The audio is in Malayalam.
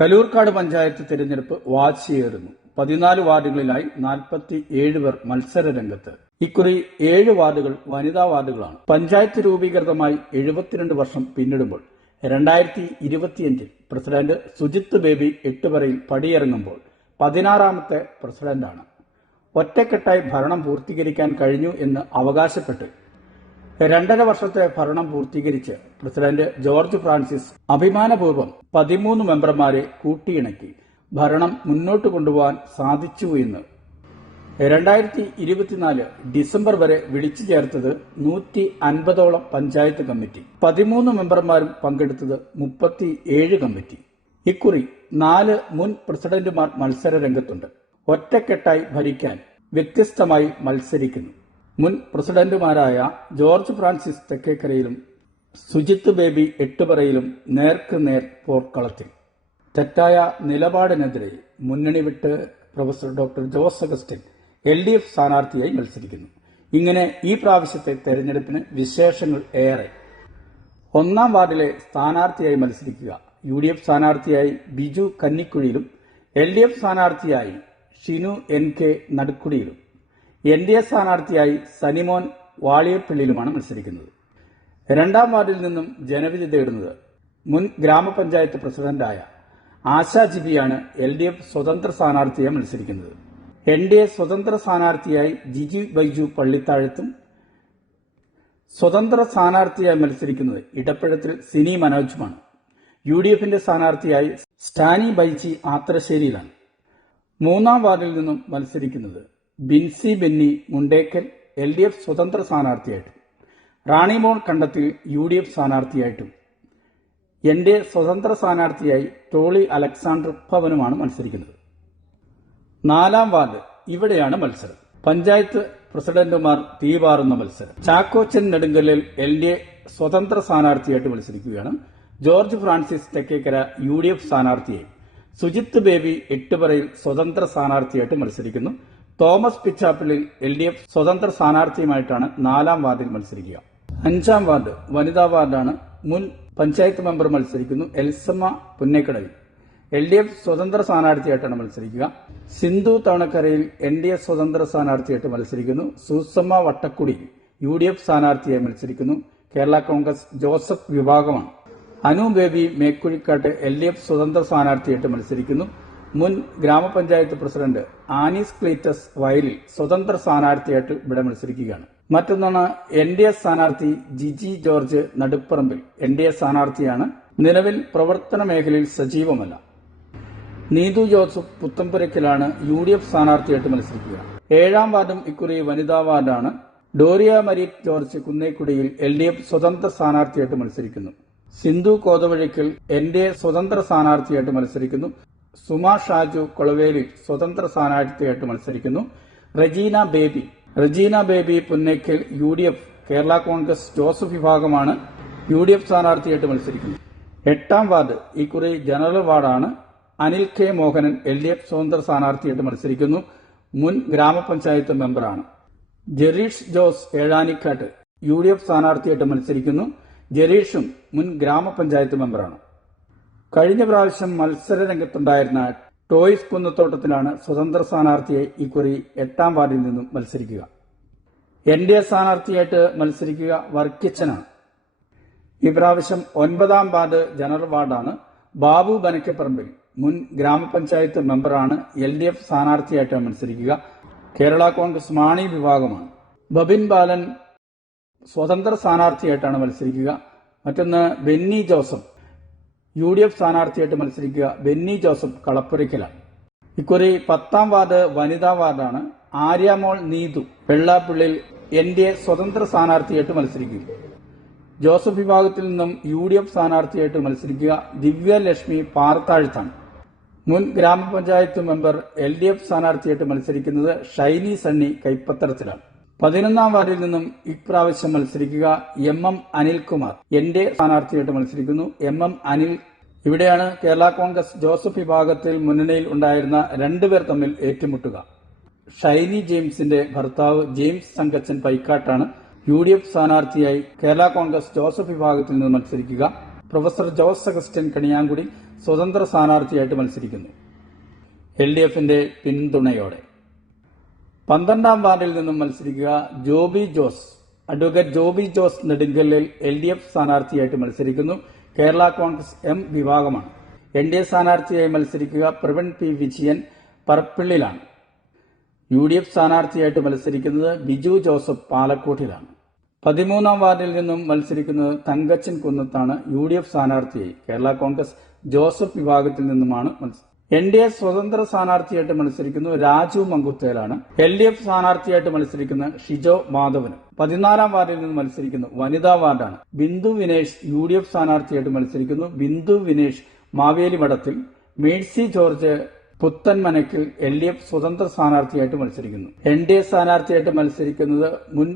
കലൂർക്കാട് പഞ്ചായത്ത് തിരഞ്ഞെടുപ്പ് വാശിയേറുന്നു. പതിനാല് വാർഡുകളിലായി നാൽപ്പത്തി ഏഴ് പേർ മത്സര രംഗത്ത് ഇക്കുറി ഏഴ് വാർഡുകൾ വനിതാ വാർഡുകളാണ്. പഞ്ചായത്ത് രൂപീകൃതമായി എഴുപത്തിരണ്ട് വർഷം പിന്നിടുമ്പോൾ രണ്ടായിരത്തി ഇരുപത്തിയഞ്ചിൽ പ്രസിഡന്റ് സുജിത്ത് ബേബി എട്ടുപറയിൽ പടിയിറങ്ങുമ്പോൾ പതിനാറാമത്തെ പ്രസിഡന്റാണ്. ഒറ്റക്കെട്ടായി ഭരണം പൂർത്തീകരിക്കാൻ കഴിഞ്ഞു എന്ന് അവകാശപ്പെട്ട് രണ്ടര വർഷത്തെ ഭരണം പൂർത്തീകരിച്ച് പ്രസിഡന്റ് ജോർജ് ഫ്രാൻസിസ് അഭിമാനപൂർവം പതിമൂന്ന് മെമ്പർമാരെ കൂട്ടിയിണക്കി. ഭരണം മുന്നോട്ട് കൊണ്ടുപോകാൻ സാധിച്ചു എന്ന്. രണ്ടായിരത്തി ഇരുപത്തിനാല് ഡിസംബർ വരെ വിളിച്ചു ചേർത്തത് നൂറ്റി അൻപതോളം പഞ്ചായത്ത് കമ്മിറ്റി. പതിമൂന്ന് മെമ്പർമാരും പങ്കെടുത്തത് മുപ്പത്തി ഏഴ് കമ്മിറ്റി. ഇക്കുറി നാല് മുൻ പ്രസിഡന്റുമാർ മത്സര രംഗത്തുണ്ട്. ഒറ്റക്കെട്ടായി ഭരിക്കാൻ വ്യത്യസ്തമായി മത്സരിക്കുന്നു. മുൻ പ്രസിഡന്റുമാരായ ജോർജ് ഫ്രാൻസിസ് തെക്കേക്കരയിലും സുജിത്ത് ബേബി എട്ടുപറയിലും നേർക്ക് നേർ പോർക്കളത്തിൽ തെറ്റായ നിലപാടിനെതിരെ മുന്നണി വിട്ട് professor doctor Jose Augustine L D F സ്ഥാനാർത്ഥിയായി മത്സരിക്കുന്നു. ഇങ്ങനെ ഈ പ്രാവശ്യത്തെ തെരഞ്ഞെടുപ്പിന് വിശേഷങ്ങൾ ഏറെ. ഒന്നാം വാർഡിലെ സ്ഥാനാർത്ഥിയായി മത്സരിക്കുക. യു ഡി എഫ് സ്ഥാനാർത്ഥിയായി ബിജു കന്നിക്കുഴിയിലും എൽ ഡി എഫ് സ്ഥാനാർത്ഥിയായി ഷിനു എൻ കെ നടുക്കുടിയിലും എൻ ഡി എ സ്ഥാനാർത്ഥിയായി സനിമോൻ വാളിയപ്പള്ളിയിലുമാണ് മത്സരിക്കുന്നത്. രണ്ടാം വാർഡിൽ നിന്നും ജനവിധി തേടുന്നത് മുൻ ഗ്രാമപഞ്ചായത്ത് പ്രസിഡന്റായ ആശാ ജിബിയാണ് എൽ ഡി എഫ് സ്വതന്ത്ര സ്ഥാനാർത്ഥിയായി മത്സരിക്കുന്നത്. എൻ ഡി എ സ്വതന്ത്ര സ്ഥാനാർത്ഥിയായി ജിജി ബൈജു പള്ളിത്താഴത്തും സ്വതന്ത്ര സ്ഥാനാർത്ഥിയായി മത്സരിക്കുന്നത് ഇടപ്പഴത്തിൽ സിനി മനോജുമാണ്. യു ഡി എഫിന്റെ സ്ഥാനാർത്ഥിയായി സ്റ്റാനി ബൈജി ആത്രശ്ശേരിയിലാണ്. മൂന്നാം വാർഡിൽ നിന്നും മത്സരിക്കുന്നത് Binsy Benny Mundekkal L D F സ്വതന്ത്ര സ്ഥാനാർത്ഥിയായിട്ടും Ranimol Kandathil U D F സ്ഥാനാർത്ഥിയായിട്ടും N D A സ്വതന്ത്ര സ്ഥാനാർത്ഥിയായി ടോളി അലക്സാണ്ടർ ഭവനുമാണ് മത്സരിക്കുന്നത്. നാലാം വാർഡ് ഇവിടെയാണ് മത്സരം. പഞ്ചായത്ത് പ്രസിഡന്റുമാർ തീപാറുന്ന മത്സരം. Chackochan Nedunkalil L D A സ്വതന്ത്ര സ്ഥാനാർത്ഥിയായിട്ട് മത്സരിക്കുകയാണ്. George Francis Thekkekara U D F സ്ഥാനാർത്ഥിയായി. സുജിത്ത് ബേബി എട്ടുപറയിൽ സ്വതന്ത്ര സ്ഥാനാർത്ഥിയായിട്ട് മത്സരിക്കുന്നു. Thomas Pichappillil L D F സ്വതന്ത്ര സ്ഥാനാർത്ഥിയുമായിട്ടാണ് നാലാം വാർഡിൽ മത്സരിക്കുക. അഞ്ചാം വാർഡ് വനിതാ വാർഡാണ് മുൻ പഞ്ചായത്ത് മെമ്പർ മത്സരിക്കുന്നു Elsamma Punnekadavil L D F സ്വതന്ത്ര സ്ഥാനാർത്ഥിയായിട്ടാണ് മത്സരിക്കുക. Sindhu Thavanakkarayil N D F സ്വതന്ത്ര സ്ഥാനാർത്ഥിയായിട്ട് മത്സരിക്കുന്നു. Susamma Vattakudi U D F സ്ഥാനാർത്ഥിയായി മത്സരിക്കുന്നു. കേരള കോൺഗ്രസ് ജോസഫ് വിഭാഗമാണ്. Anu Baby Mekuzhikkattu L D F സ്വതന്ത്ര സ്ഥാനാർത്ഥിയായിട്ട് മത്സരിക്കുന്നു. മുൻ ഗ്രാമപഞ്ചായത്ത് പ്രസിഡന്റ് ആനീസ് ക്ലീറ്റസ് വയലിൽ സ്വതന്ത്ര സ്ഥാനാർത്ഥിയായിട്ട് ഇവിടെ മത്സരിക്കുകയാണ്. മറ്റൊന്നാണ് എൻ ഡി എ സ്ഥാനാർത്ഥി Jiji George Nadupparambil. N D A സ്ഥാനാർത്ഥിയാണ് നിലവിൽ പ്രവർത്തന മേഖലയിൽ സജീവമല്ല. നീതു ജോസഫ് പുത്തമ്പുരയ്ക്കലാണ് യു ഡി എഫ് സ്ഥാനാർത്ഥിയായിട്ട് മത്സരിക്കുക. ഏഴാം വാർഡും ഇക്കുറി വനിതാ വാർഡാണ്. Doria Mareeth George Kunnekudiyil L D F സ്വതന്ത്ര സ്ഥാനാർത്ഥിയായിട്ട് മത്സരിക്കുന്നു. Sindhu Kothavazhikkal N D A സ്വതന്ത്ര സ്ഥാനാർത്ഥിയായിട്ട് മത്സരിക്കുന്നു. സുമ ഷാജു കൊളവേലി സ്വതന്ത്ര സ്ഥാനാർത്ഥിയായിട്ട് മത്സരിക്കുന്നു. Rejeena Baby. Rejeena Baby Punnekkal U D F Kerala Congress Joseph വിഭാഗമാണ് യു ഡി എഫ് സ്ഥാനാർത്ഥിയായിട്ട് മത്സരിക്കുന്നത്. എട്ടാം വാർഡ് ഇക്കുറി general വാർഡാണ്. Anil K Mohanan L D F സ്വതന്ത്ര സ്ഥാനാർത്ഥിയായിട്ട് മത്സരിക്കുന്നു. മുൻ ഗ്രാമപഞ്ചായത്ത് മെമ്പറാണ്. Jereesh Jose Ezhanikkattu U D F സ്ഥാനാർത്ഥിയായിട്ട് മത്സരിക്കുന്നു. ജെറീഷും മുൻ ഗ്രാമപഞ്ചായത്ത് മെമ്പറാണ്. കഴിഞ്ഞ പ്രാവശ്യം മത്സര രംഗത്തുണ്ടായിരുന്ന ടോയ്സ് കുന്നത്തോട്ടത്തിലാണ് സ്വതന്ത്ര സ്ഥാനാർത്ഥിയെ ഇക്കുറി എട്ടാം വാർഡിൽ നിന്നും മത്സരിക്കുക. എൻ ഡി എ സ്ഥാനാർത്ഥിയായിട്ട് മത്സരിക്കുക വർക്കിച്ചനാണ്. ഇപ്രാവശ്യം ഒൻപതാം വാർഡ് ജനറൽ വാർഡാണ് ബാബു ബനക്കപ്പറമ്പിൽ മുൻ ഗ്രാമപഞ്ചായത്ത് മെമ്പറാണ് എൽ ഡി എഫ് സ്ഥാനാർത്ഥിയായിട്ട് മത്സരിക്കുക. കേരള കോൺഗ്രസ് മാണി വിഭാഗമാണ്. ബബിൻ ബാലൻ സ്വതന്ത്ര സ്ഥാനാർത്ഥിയായിട്ടാണ് മത്സരിക്കുക. മറ്റൊന്ന് Benny Joseph. U D F സ്ഥാനാർത്ഥിയായിട്ട് മത്സരിക്കുക ബെന്നി ജോസഫ് കളപ്പുരയ്ക്കലാണ്. ഇക്കുറി പത്താം വാർഡ് വനിതാ വാർഡാണ് Aryamol Neethu Vellappillil N D A സ്വതന്ത്ര സ്ഥാനാർത്ഥിയായിട്ട് മത്സരിക്കും. ജോസഫ് വിഭാഗത്തിൽ നിന്നും യു ഡി എഫ് സ്ഥാനാർത്ഥിയായിട്ട് മത്സരിക്കുക ദിവ്യലക്ഷ്മി പാർത്താഴ്ത്താണ് മുൻ ഗ്രാമപഞ്ചായത്ത് മെമ്പർ എൽ ഡി എഫ് സ്ഥാനാർത്ഥിയായിട്ട് മത്സരിക്കുന്നത് ഷൈനി സണ്ണി കൈപ്പത്തരത്തിലാണ്. പതിനൊന്നാം വാർഡിൽ നിന്നും ഇപ്രാവശ്യം മത്സരിക്കുക M M Anilkumar N D A സ്ഥാനാർത്ഥിയായിട്ട് മത്സരിക്കുന്നു. എം എം അനിൽ ഇവിടെയാണ് കേരള കോൺഗ്രസ് ജോസഫ് വിഭാഗത്തിൽ മുന്നണിയിൽ ഉണ്ടായിരുന്ന രണ്ടുപേർ തമ്മിൽ ഏറ്റുമുട്ടുക. ഷൈനി ജെയിംസിന്റെ ഭർത്താവ് ജെയിംസ് സംഘച്ചൻ പൈക്കാട്ടാണ് യു ഡി എഫ് സ്ഥാനാർത്ഥിയായി കേരള കോൺഗ്രസ് ജോസഫ് വിഭാഗത്തിൽ നിന്ന് മത്സരിക്കുക. പ്രൊഫസർ ജോസ് അഗസ്റ്റ്യൻ കണിയാങ്കുടി സ്വതന്ത്ര സ്ഥാനാർത്ഥിയായിട്ട് മത്സരിക്കുന്നു. എൽ ഡി എഫിന്റെ പിന്തുണയോടെ. പന്ത്രണ്ടാം വാർഡിൽ നിന്നും മത്സരിക്കുക Joby Jose. Advocate Joby Jose Nedunkallil L D F സ്ഥാനാർത്ഥിയായിട്ട് മത്സരിക്കുന്നു. കേരള കോൺഗ്രസ് എം വിഭാഗമാണ്. എൻ ഡി എ സ്ഥാനാർത്ഥിയായി മത്സരിക്കുക പ്രവീൺ പി വിജയൻ പറപ്പിള്ളിലാണ്. യു ഡി എഫ് സ്ഥാനാർത്ഥിയായിട്ട് മത്സരിക്കുന്നത് ബിജു ജോസഫ് പാലക്കോട്ടിലാണ്. പതിമൂന്നാം വാർഡിൽ നിന്നും മത്സരിക്കുന്നത് തങ്കച്ചൻ കുന്നത്താണ് യു ഡി എഫ് സ്ഥാനാർത്ഥിയായി. കേരള കോൺഗ്രസ് ജോസഫ് വിഭാഗത്തിൽ നിന്നുമാണ് മത്സ- എൻ ഡി എ സ്വതന്ത്ര സ്ഥാനാർത്ഥിയായിട്ട് മത്സരിക്കുന്നു രാജു മങ്കുത്തേലാണ്. എൽ ഡി എഫ് സ്ഥാനാർത്ഥിയായിട്ട് മത്സരിക്കുന്ന ഷിജോ മാധവനും. പതിനാലാം വാർഡിൽ നിന്ന് മത്സരിക്കുന്നു വനിതാ വാർഡാണ്. Bindu Vinesh U D F സ്ഥാനാർത്ഥിയായിട്ട് മത്സരിക്കുന്നു. Bindu Vinesh Maveli Madathil. Mercy George Puthanmanakkil L D F സ്വതന്ത്ര സ്ഥാനാർത്ഥിയായിട്ട് മത്സരിക്കുന്നു. എൻ ഡി എ സ്ഥാനാർത്ഥിയായിട്ട് മത്സരിക്കുന്നത് മുൻ